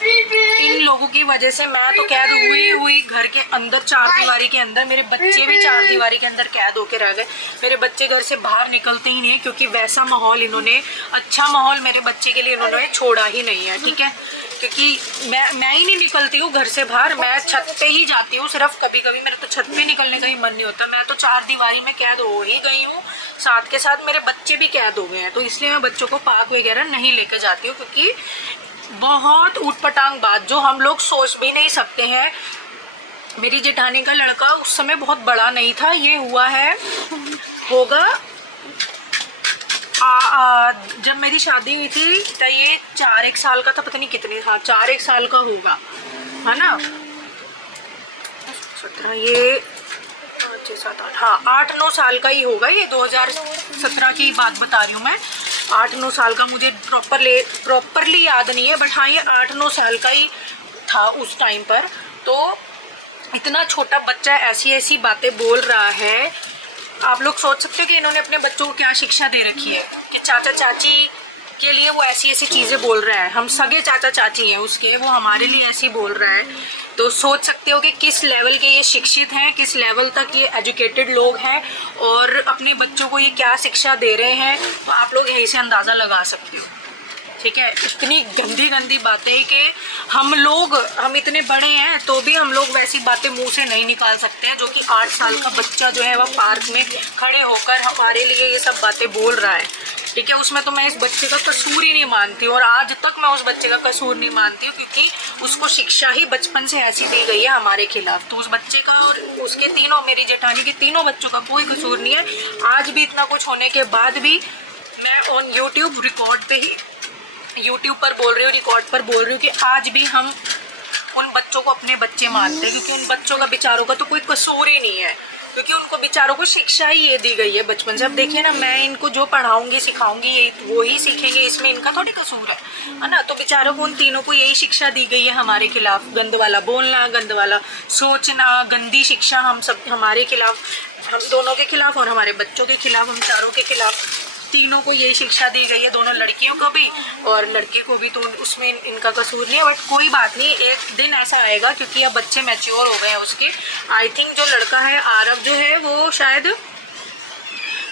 इन लोगों की वजह से मैं तो कैद हुई घर के अंदर, 4 दीवारी के अंदर। मेरे बच्चे भी 4 दीवारी के अंदर कैद होके रह गए। मेरे बच्चे घर से बाहर निकलते ही नहीं है, क्योंकि वैसा माहौल इन्होंने, अच्छा माहौल मेरे बच्चे के लिए इन्होंने छोड़ा ही नहीं है, ठीक है। क्योंकि मैं ही नहीं निकलती हूँ घर से बाहर, मैं छत पे ही जाती हूँ सिर्फ। कभी कभी मेरा तो छत पे निकलने का ही मन नहीं होता। मैं तो 4 दीवारी में कैद हो ही गई हूँ, साथ के साथ मेरे बच्चे भी कैद हो गए हैं। तो इसलिए मैं बच्चों को पार्क वगैरह नहीं लेकर जाती हूँ, क्योंकि बहुत ऊटपटांग बात जो हम लोग सोच भी नहीं सकते हैं। मेरी जेठानी का लड़का उस समय बहुत बड़ा नहीं था, ये हुआ है होगा जब मेरी शादी हुई थी तो ये 4-1 साल का था, पता नहीं कितने था, 4-1 साल का होगा, है ना। 17 ये 5, 6, 7, 8, हाँ 8-9 साल का ही होगा। ये 2017 की बात बता रही हूँ मैं। 8-9 साल का, मुझे प्रॉपरली याद नहीं है, बट हाँ ये 8-9 साल का ही था उस टाइम पर। तो इतना छोटा बच्चा ऐसी ऐसी बातें बोल रहा है। आप लोग सोच सकते हो कि इन्होंने अपने बच्चों को क्या शिक्षा दे रखी है, कि चाचा चाची के लिए वो ऐसी ऐसी चीज़ें बोल रहा है। हम सगे चाचा चाची हैं उसके, वो हमारे लिए ऐसी बोल रहा है। तो सोच सकते हो कि किस लेवल के ये शिक्षित हैं, किस लेवल तक ये एजुकेटेड लोग हैं, और अपने बच्चों को ये क्या शिक्षा दे रहे हैं। तो आप लोग यहीं से अंदाज़ा लगा सकते हो, ठीक है। इतनी गंदी गंदी बातें कि हम इतने बड़े हैं तो भी हम लोग वैसी बातें मुंह से नहीं निकाल सकते हैं, जो कि 8 साल का बच्चा जो है वह पार्क में खड़े होकर हमारे लिए ये सब बातें बोल रहा है, ठीक है। उसमें तो मैं इस बच्चे का कसूर ही नहीं मानती हूँ, और आज तक मैं उस बच्चे का कसूर नहीं मानती हूँ, क्योंकि उसको शिक्षा ही बचपन से ऐसी दी गई है हमारे खिलाफ। तो उस बच्चे का और उसके तीनों, मेरी जेठानी के तीनों बच्चों का कोई कसूर नहीं है। आज भी इतना कुछ होने के बाद भी मैं ऑन यूट्यूब रिकॉर्ड पे ही, यूट्यूब पर बोल रही हूँ, रिकॉर्ड पर बोल रही हूँ कि आज भी हम उन बच्चों को अपने बच्चे मानते हैं, क्योंकि उन बच्चों का बेचारों का तो कोई कसूर ही नहीं है, क्योंकि उनको बेचारों को शिक्षा ही ये दी गई है बचपन से। अब देखिए ना, मैं इनको जो पढ़ाऊंगी सिखाऊंगी यही वो ही सीखेंगे, इसमें इनका थोड़ी कसूर है ना। तो बेचारों को, उन तीनों को यही शिक्षा दी गई है हमारे खिलाफ, गंद वाला बोलना, गंद वाला सोचना, गंदी शिक्षा हम सब, हमारे खिलाफ, हम दोनों के खिलाफ और हमारे बच्चों के खिलाफ, हम चारों के खिलाफ, तीनों को यही शिक्षा दी गई है, दोनों लड़कियों को भी और लड़के को भी। तो उसमें इनका कसूर नहीं है, बट कोई बात नहीं, एक दिन ऐसा आएगा, क्योंकि अब बच्चे मैच्योर हो गए हैं उसके। आई थिंक जो लड़का है आरव जो है वो शायद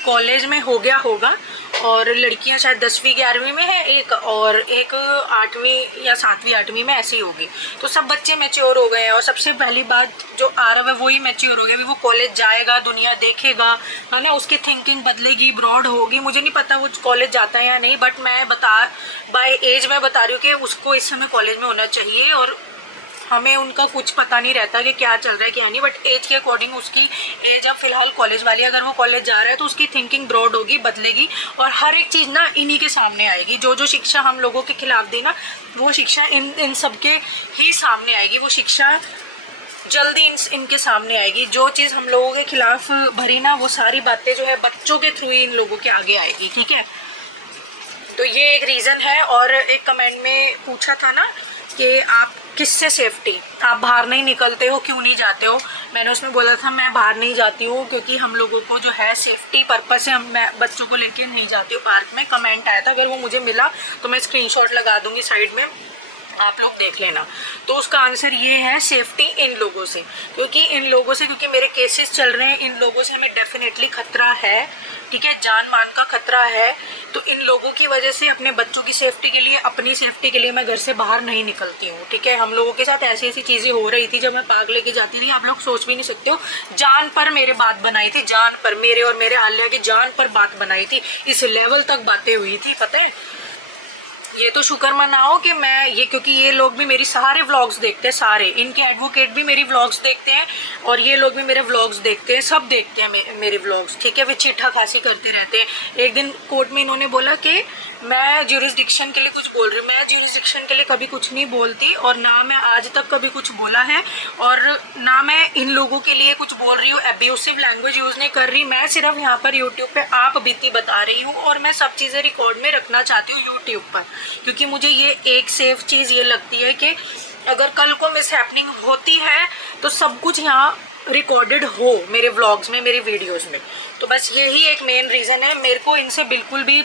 कॉलेज में हो गया होगा, और लड़कियां शायद 10वीं 11वीं में है एक, और एक 8वीं या 7वीं 8वीं में ऐसी होगी। तो सब बच्चे मैच्योर हो गए हैं, और सबसे पहली बात जो आरव है वही मैच्योर हो गया। अभी वो कॉलेज जाएगा, दुनिया देखेगा, है ना, उसकी थिंकिंग बदलेगी, ब्रॉड होगी। मुझे नहीं पता वो कॉलेज जाता है या नहीं, बट मैं बाय एज में बता रही हूँ कि उसको इस समय कॉलेज में होना चाहिए। और हमें उनका कुछ पता नहीं रहता कि क्या चल रहा है क्या नहीं, बट एज के अकॉर्डिंग उसकी एज अब फिलहाल कॉलेज वाली, अगर वो कॉलेज जा रहा है तो उसकी थिंकिंग ब्रॉड होगी, बदलेगी, और हर एक चीज़ ना इन्हीं के सामने आएगी। जो जो शिक्षा हम लोगों के खिलाफ दी ना, वो शिक्षा इन सब के ही सामने आएगी। वो शिक्षा जल्दी इनके सामने आएगी। जो चीज़ हम लोगों के खिलाफ भरी ना, वो सारी बातें जो है बच्चों के थ्रू ही इन लोगों के आगे आएगी, ठीक है। तो ये एक रीज़न है। और एक कमेंट में पूछा था ना कि आप किससे सेफ्टी, आप बाहर नहीं निकलते हो, क्यों नहीं जाते हो। मैंने उसमें बोला था मैं बाहर नहीं जाती हूँ क्योंकि हम लोगों को जो है सेफ्टी पर्पस से मैं बच्चों को लेके नहीं जाती हूँ पार्क में। कमेंट आया था, अगर वो मुझे मिला तो मैं स्क्रीनशॉट लगा दूँगी साइड में, आप लोग देख लेना। तो उसका आंसर ये है सेफ्टी इन लोगों से, क्योंकि मेरे केसेस चल रहे हैं, इन लोगों से हमें डेफिनेटली खतरा है, ठीक है, जान मान का खतरा है। तो इन लोगों की वजह से अपने बच्चों की सेफ्टी के लिए, अपनी सेफ्टी के लिए मैं घर से बाहर नहीं निकलती हूँ, ठीक है। हम लोगों के साथ ऐसी ऐसी चीज़ें हो रही थी जब मैं पार्क लेके जाती थी, आप लोग सोच भी नहीं सकते हो। जान पर मेरे बात बनाई थी, जान पर, मेरे और मेरे आलिया की जान पर बात बनाई थी, इस लेवल तक बातें हुई थी, पता है। ये तो शुक्र मनाओ कि मैं ये, क्योंकि ये लोग भी मेरी सारे व्लॉग्स देखते हैं, सारे इनके एडवोकेट भी मेरी व्लॉग्स देखते हैं और ये लोग भी मेरे व्लॉग्स देखते हैं, सब देखते हैं मेरे व्लॉग्स, ठीक है। वे चिट्ठा खासी करते रहते हैं। एक दिन कोर्ट में इन्होंने बोला कि मैं ज्यूरिसडिक्शन के लिए कुछ बोल रही हूँ। मैं ज्यूरिसडिक्शन के लिए कभी कुछ नहीं बोलती और ना मैं आज तक कभी कुछ बोला है और ना मैं इन लोगों के लिए कुछ बोल रही हूँ, एब्यूसिव लैंग्वेज यूज़ नहीं कर रही। मैं सिर्फ यहाँ पर यूट्यूब पे आप बीती बता रही हूँ और मैं सब चीज़ें रिकॉर्ड में रखना चाहती हूँ यूट्यूब पर, क्योंकि मुझे ये एक सेफ चीज़ ये लगती है कि अगर कल को मिस हैपनिंग होती है तो सब कुछ यहाँ रिकॉर्डेड हो मेरे व्लॉग्स में, मेरी वीडियोस में। तो बस यही एक मेन रीज़न है। मेरे को इनसे बिल्कुल भी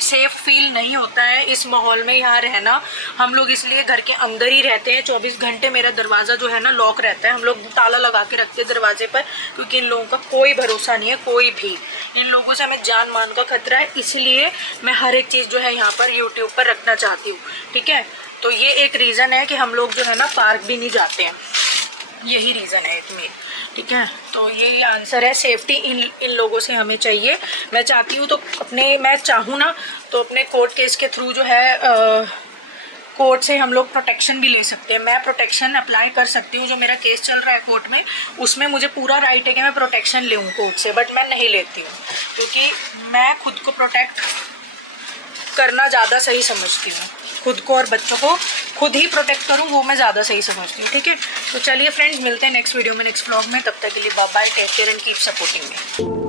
सेफ फील नहीं होता है इस माहौल में यहाँ रहना। हम लोग इसलिए घर के अंदर ही रहते हैं, 24 घंटे मेरा दरवाज़ा जो है ना लॉक रहता है। हम लोग ताला लगा के रखते हैं दरवाजे पर, क्योंकि इन लोगों का कोई भरोसा नहीं है, कोई भी। इन लोगों से हमें जान मान का खतरा है, इसलिए मैं हर एक चीज़ जो है यहाँ पर यूट्यूब पर रखना चाहती हूँ, ठीक है। तो ये एक रीज़न है कि हम लोग जो है ना पार्क भी नहीं जाते हैं, यही रीज़न है एक मेन, ठीक है। तो यही आंसर है, सेफ्टी इन लोगों से हमें चाहिए। मैं चाहती हूँ तो मैं चाहूँ ना तो अपने कोर्ट केस के थ्रू जो है कोर्ट से हम लोग प्रोटेक्शन भी ले सकते हैं। मैं प्रोटेक्शन अप्लाई कर सकती हूँ, जो मेरा केस चल रहा है कोर्ट में उसमें मुझे पूरा राइट है कि मैं प्रोटेक्शन लूँ कोर्ट से, बट मैं नहीं लेती हूँ क्योंकि मैं खुद को प्रोटेक्ट करना ज़्यादा सही समझती हूँ। खुद को और बच्चों को खुद ही प्रोटेक्ट करूँ वो मैं ज़्यादा सही समझती हूँ, ठीक है। तो चलिए फ्रेंड्स, मिलते हैं नेक्स्ट वीडियो में, नेक्स्ट व्लॉग में। तब तक के लिए bye bye, take care and keep supporting me.